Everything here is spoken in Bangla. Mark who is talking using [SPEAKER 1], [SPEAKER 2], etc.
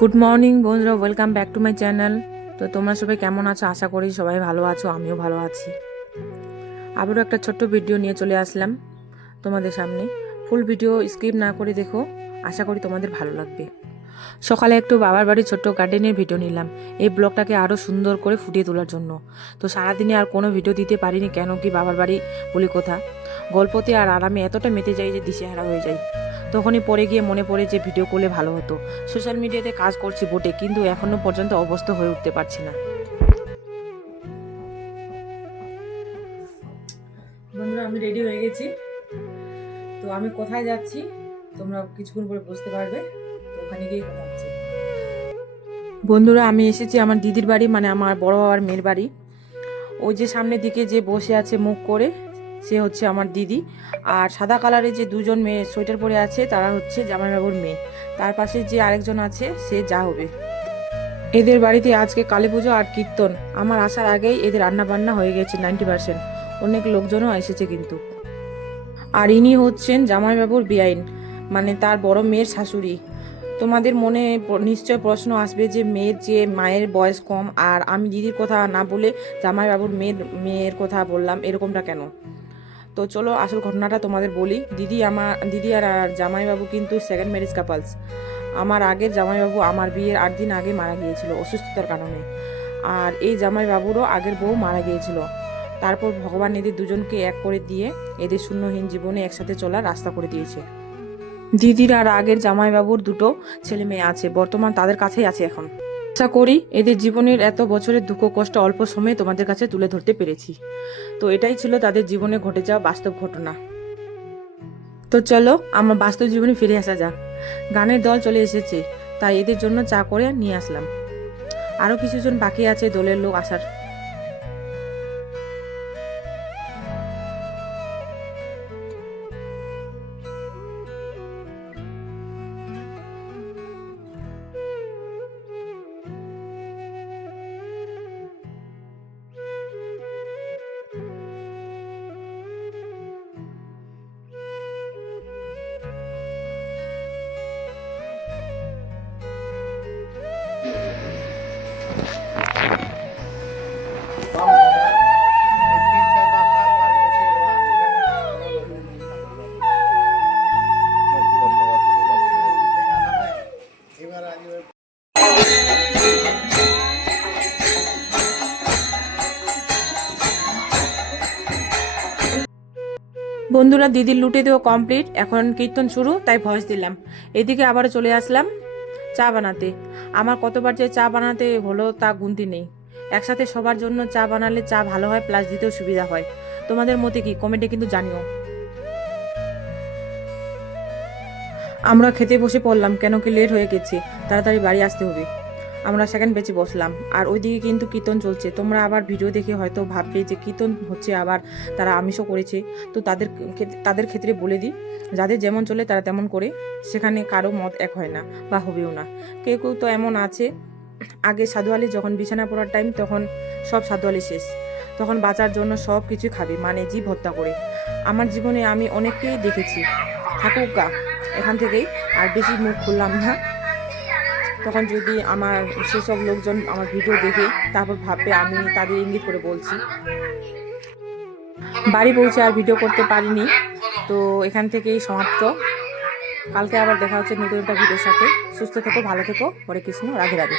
[SPEAKER 1] গুড মর্নিং বন্ধুরা welcome back to my channel তো তোমরা সবাই কেমন আছো? আশা করি সবাই ভালো আছো, আমিও ভালো আছি। আবারও একটা ছোট্ট ভিডিও নিয়ে চলে আসলাম তোমাদের সামনে। ফুল ভিডিও স্কিপ না করে দেখো, আশা করি তোমাদের ভালো লাগবে। সকালে একটু বাবার বাড়ির ছোট্ট গার্ডেনের ভিডিও নিলাম, এই ব্লগটাকে আরও সুন্দর করে ফুটিয়ে তোলার জন্য। তো সারাদিনে আর কোনো ভিডিও দিতে পারিনি, কেন কি বাবার বাড়ি বলি কথা। গল্পতে আর আরামে এতটা মেতে যাই যে দিশেহারা হয়ে যায় তখনই পরে গিয়ে মনে পড়ে যে ভিডিও করলে ভালো হতো। সোশ্যাল মিডিয়াতে কাজ করছি বটে, কিন্তু এখনও পর্যন্ত অবস্থ হয়ে উঠতে পারছি না। বন্ধুরা, আমি রেডি হয়ে গেছি। তো আমি কোথায় যাচ্ছি, তোমরা কিছুক্ষণ পরে বুঝতে পারবে। তো ওখানে গিয়ে কথা হচ্ছে। বন্ধুরা, আমি এসেছি আমার দিদির বাড়ি মানে আমার বড় বাবার মেয়ের বাড়ি। ওই যে সামনের দিকে যে বসে আছে মুখ করে সে হচ্ছে আমার দিদি। আর সাদা কালারের যে দুজন মেয়ে সোয়েটার পরে আছে, তারা হচ্ছে জামাইবাবুর মেয়ে। তার পাশে যে আরেকজন আছে, সে যা হবে। এদের বাড়িতে আজকে কালী পুজো আর কীর্তন। আমার আসার আগেই এদের রান্না বান্না হয়ে গেছে নাইনটি পার্সেন্ট। অনেক লোকজনও এসেছে কিন্তু। আর ইনি হচ্ছেন জামাইবাবুর বেআইন মানে তার বড় মেয়ের শাশুড়ি। তোমাদের মনে নিশ্চয় প্রশ্ন আসবে যে মেয়ের যে মায়ের বয়স কম, আর আমি দিদির কথা না বলে জামাইবাবুর মেয়ের মেয়ের কথা বললাম, এরকমটা কেন? তো চলো আসল ঘটনাটা তোমাদের বলি। দিদি আমার দিদি আর জামাইবাবু কিন্তু সেকেন্ড ম্যারেজ কাপালস আমার আগের জামাইবাবু আমার বিয়ের আট দিন আগে মারা গিয়েছিল অসুস্থতার কারণে। আর এই জামাইবাবুরও আগের বউ মারা গিয়েছিল। তারপর ভগবান এদের দুজনকে এক করে দিয়ে এদের শূন্যহীন জীবনে একসাথে চলার রাস্তা করে দিয়েছে। দিদির আর আগের জামাইবাবুর দুটো ছেলে মেয়ে আছে, বর্তমান তাদের কাছেই আছে এখন। আশা করি এদের জীবনের এত বছরের দুঃখ, কষ্ট, অল্প সময়ে তোমাদের কাছে তুলে ধরতে পেরেছি। তো এটাই ছিল তাদের জীবনে ঘটে যাওয়া বাস্তব ঘটনা। তো চলো, আমার বাস্তব জীবনে ফিরে আসা যাক। গানের দল চলে এসেছে, তাই এদের জন্য চা করে নিয়ে আসলাম। আরও কিছুজন বাকি আছে দলের লোক আসার। বন্ধুরা, দিদির লুটে দেওয়া কমপ্লিট এখন কীর্তন শুরু, তাই ভয়েস দিলাম। এদিকে আবার চলে আসলাম চা বানাতে। আমার কতবার যে চা বানাতে হলো তা গুনতি নেই। একসাথে সবার জন্য চা বানালে চা ভালো হয় প্লাস দিতেও সুবিধা হয়। তোমাদের মতে কি? কমেন্টে কিন্তু জানিও। আমরা খেতে বসে পড়লাম, কেন কি লেট হয়ে গেছে। তাড়াতাড়ি বাড়ি আসতে হবে। আমরা সেকেন্ড বেঁচে বসলাম। আর ওইদিকে কিন্তু কীর্তন চলছে। তোমরা আবার ভিডিও দেখে হয়তো ভাববে যে কীর্তন হচ্ছে আবার তারা আমিষও করেছে। তো তাদের তাদের ক্ষেত্রে বলে দিই, যাদের যেমন চলে তারা তেমন করে। সেখানে কারও মত এক হয় না বা হবেও না। কেউ কেউ তো এমন আছে। আগে সাধু আলী যখন বিছানা পড়ার টাইম তখন সব সাধু আলী শেষ। তখন বাঁচার জন্য সব কিছু খাবে মানে জীব হত্যা করে। আমার জীবনে আমি অনেককেই দেখেছি। থাকুক গা, এখান থেকেই। আর বেশি মুখ খুললাম না। তখন যদি আমার সেসব লোকজন আমার ভিডিও দেখে তারপর ভাববে আমি তাদের ইঙ্গিত করে বলছি। বাড়ি পৌঁছে আর ভিডিও করতে পারিনি। তো এখান থেকেই সমাপ্ত। কালকে আবার দেখা হচ্ছে নতুন একটা ভিডিওর সাথে। সুস্থ থেকো, ভালো থেকো। হরে কৃষ্ণ, রাধে রাধে।